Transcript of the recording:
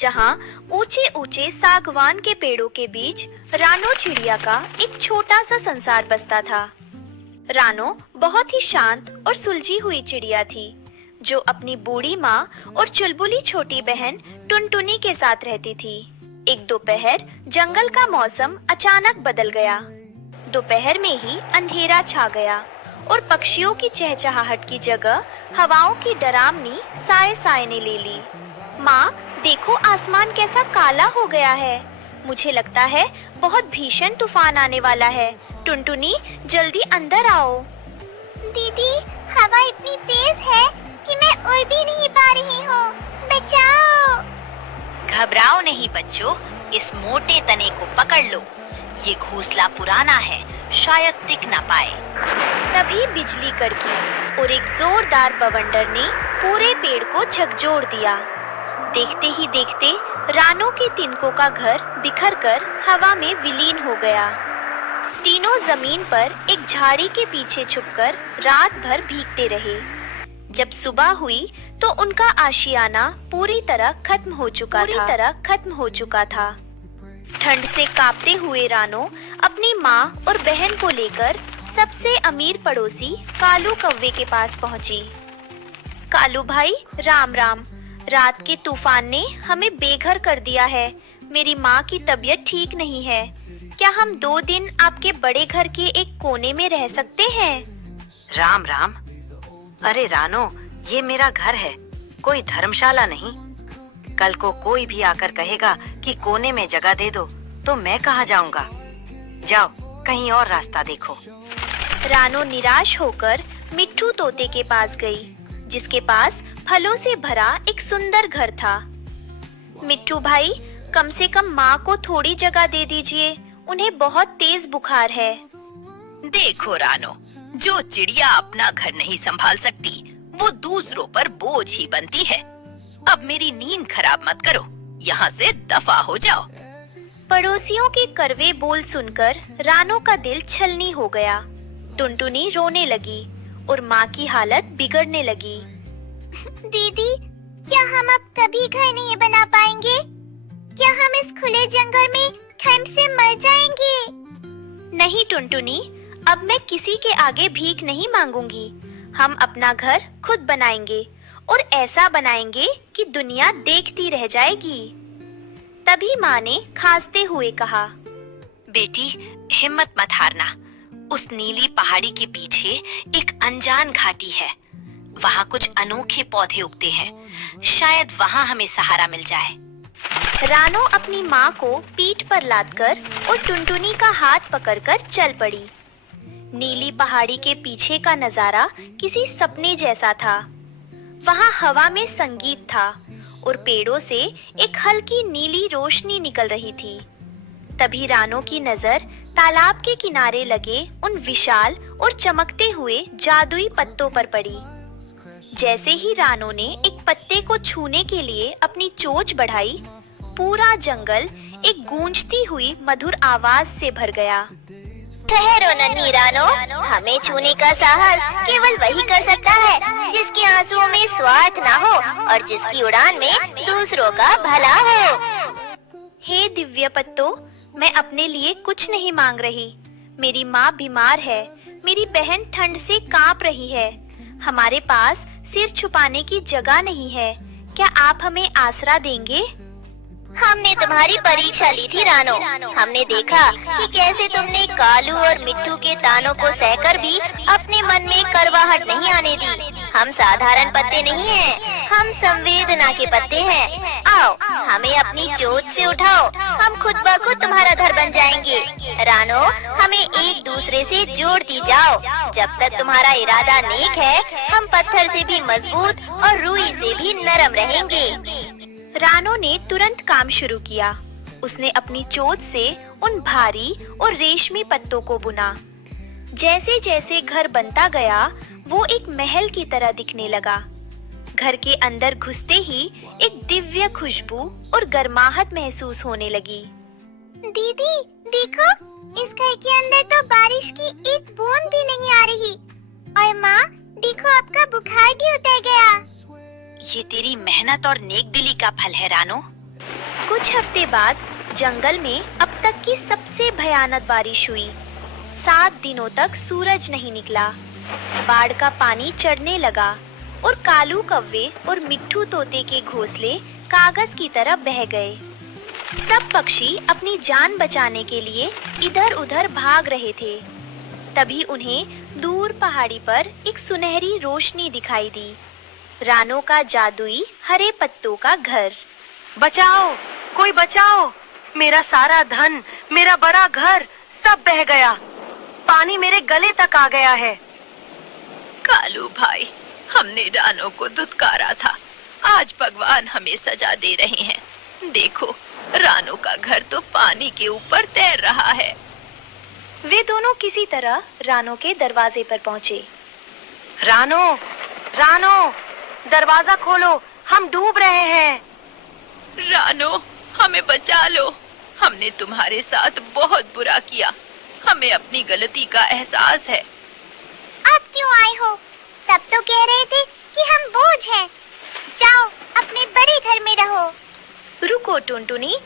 जहाँ ऊंचे ऊंचे सागवान के पेड़ों के बीच रानो चिड़िया का एक छोटा सा संसार बसता था। रानो बहुत ही शांत और सुलझी हुई चिड़िया थी, जो अपनी बूढ़ी माँ और चुलबुली छोटी बहन टुनटुनी के साथ रहती थी। एक दोपहर जंगल का मौसम अचानक बदल गया। दोपहर में ही अंधेरा छा गया और पक्षियों की चहचहाहट की जगह हवाओं की डरावनी साए साए ने ले ली। माँ, देखो आसमान कैसा काला हो गया है। मुझे लगता है बहुत भीषण तूफान आने वाला है। टुनटुनी, जल्दी अंदर आओ। दीदी, हवा इतनी तेज है कि मैं उड़ भी नहीं पा रही हूँ। बचाओ! घबराओ नहीं बच्चों, इस मोटे तने को पकड़ लो। ये घोंसला पुराना है, शायद टिक न पाए। तभी बिजली कड़की और एक जोरदार बवंडर ने पूरे पेड़ को झकझोर दिया। देखते ही देखते रानो के तिनकों का घर बिखर कर हवा में विलीन हो गया। तीनों जमीन पर एक झाड़ी के पीछे छुपकर रात भर भीगते रहे। जब सुबह हुई तो उनका आशियाना पूरी तरह खत्म हो चुका था। ठंड से कांपते हुए रानो अपनी माँ और बहन को लेकर सबसे अमीर पड़ोसी कालू कौवे के पास पहुंची। कालू भाई, राम राम। रात के तूफान ने हमें बेघर कर दिया है। मेरी माँ की तबीयत ठीक नहीं है। क्या हम 2 दिन आपके बड़े घर के एक कोने में रह सकते हैं? राम राम। अरे रानो, ये मेरा घर है, कोई धर्मशाला नहीं। कल को कोई भी आकर कहेगा कि कोने में जगह दे दो, तो मैं कहाँ जाऊंगा? जाओ, कहीं और रास्ता देखो। रानो निराश होकर मिट्ठू तोते के पास गई, जिसके पास फलों से भरा एक सुंदर घर था। मिट्ठू भाई, कम से कम माँ को थोड़ी जगह दे दीजिए, उन्हें बहुत तेज बुखार है। देखो रानो, जो चिड़िया अपना घर नहीं संभाल सकती, वो दूसरों पर बोझ ही बनती है। अब मेरी नींद खराब मत करो, यहाँ से दफा हो जाओ। पड़ोसियों के कड़वे बोल सुनकर रानो का दिल छलनी हो गया। टुनटुनी रोने लगी और माँ की हालत बिगड़ने लगी। दीदी, क्या हम अब कभी घर नहीं बना पाएंगे? क्या हम इस खुले जंगल में ठंड से मर जाएंगे? नहीं टुनटुनी, अब मैं किसी के आगे भीख नहीं मांगूंगी। हम अपना घर खुद बनाएंगे और ऐसा बनाएंगे कि दुनिया देखती रह जाएगी। तभी माँ ने खांसते हुए कहा, बेटी, हिम्मत मत हारना। उस नीली पहाड़ी के पीछे एक अनजान घाटी है। वहाँ कुछ अनोखे पौधे उगते हैं, शायद वहाँ हमें सहारा मिल जाए। रानो अपनी माँ को पीठ पर लादकर और टुनटुनी का हाथ पकड़कर चल पड़ी। नीली पहाड़ी के पीछे का नजारा किसी सपने जैसा था। वहाँ हवा में संगीत था और पेड़ों से एक हल्की नीली रोशनी निकल रही थी। तभी रानो की नजर तालाब के किनारे लगे उन विशाल और चमकते हुए जादुई पत्तों पर पड़ी। जैसे ही रानो ने एक पत्ते को छूने के लिए अपनी चोंच बढ़ाई, पूरा जंगल एक गूंजती हुई मधुर आवाज से भर गया। ठहरो नन्ही रानो, हमें छूने का साहस केवल वही कर सकता है जिसके आंसुओं में स्वार्थ ना हो और जिसकी उड़ान में दूसरों का भला हो। हे दिव्य पत्तों, मैं अपने लिए कुछ नहीं मांग रही। मेरी माँ बीमार है, मेरी बहन ठंड से कांप रही है। हमारे पास सिर छुपाने की जगह नहीं है। क्या आप हमें आसरा देंगे? हमने तुम्हारी परीक्षा ली थी रानो। हमने देखा कि कैसे तुमने कालू और मिट्ठू के तानों को सहकर भी अपने मन में कड़वाहट नहीं आने दी। हम साधारण पत्ते नहीं हैं, हम संवेदना के पत्ते हैं। आओ, हमें अपनी चोंच से उठाओ, हम खुद ब खुद तुम्हारा घर बन जाएंगे। रानो, हमें एक दूसरे से जोड़ती जाओ। जब तक तुम्हारा इरादा नेक है, हम पत्थर से भी मजबूत और रुई से भी नरम रहेंगे। रानो ने तुरंत काम शुरू किया। उसने अपनी चोंच से उन भारी और रेशमी पत्तों को बुना। जैसे जैसे घर बनता गया, वो एक महल की तरह दिखने लगा। घर के अंदर घुसते ही एक दिव्य खुशबू और गर्माहट महसूस होने लगी। दीदी, देखो, इस घर के अंदर तो बारिश की एक बूंद भी नहीं आ रही। और माँ, देखो, आपका बुखार भी उतर गया। ये तेरी मेहनत और नेकदिली का फल है रानो। कुछ हफ्ते बाद जंगल में अब तक की सबसे भयानक बारिश हुई। 7 दिनों तक सूरज नहीं निकला। बाढ़ का पानी चढ़ने लगा और कालू कौवे और मिट्ठू तोते के घोंसले कागज की तरह बह गए। सब पक्षी अपनी जान बचाने के लिए इधर-उधर भाग रहे थे। तभी उन्हें दूर पहाड़ी पर एक सुनहरी रोशनी दिखाई दी। रानो का जादुई हरे पत्तों का घर। बचाओ, कोई बचाओ, मेरा सारा धन, मेरा बड़ा घर सब बह गया। पानी मेरे गले तक आ गया है। कालू भाई, हमने रानो को दुत्कारा था। आज भगवान हमें सजा दे रहे हैं। देखो, रानो का घर तो पानी के ऊपर तैर रहा है। वे दोनों किसी तरह रानो के दरवाजे पर पहुंचे। रानो, रानो, दरवाजा खोलो, हम डूब रहे हैं। रानो, हमें बचा लो। हमने तुम्हारे साथ बहुत बुरा किया। हमें अपनी गलती का एहसास है। अब क्यों आए हो? तब तो कह रहे थे कि हम बोझ हैं। जाओ, अपने बड़े घर में रहो। रुको टुनटुनी,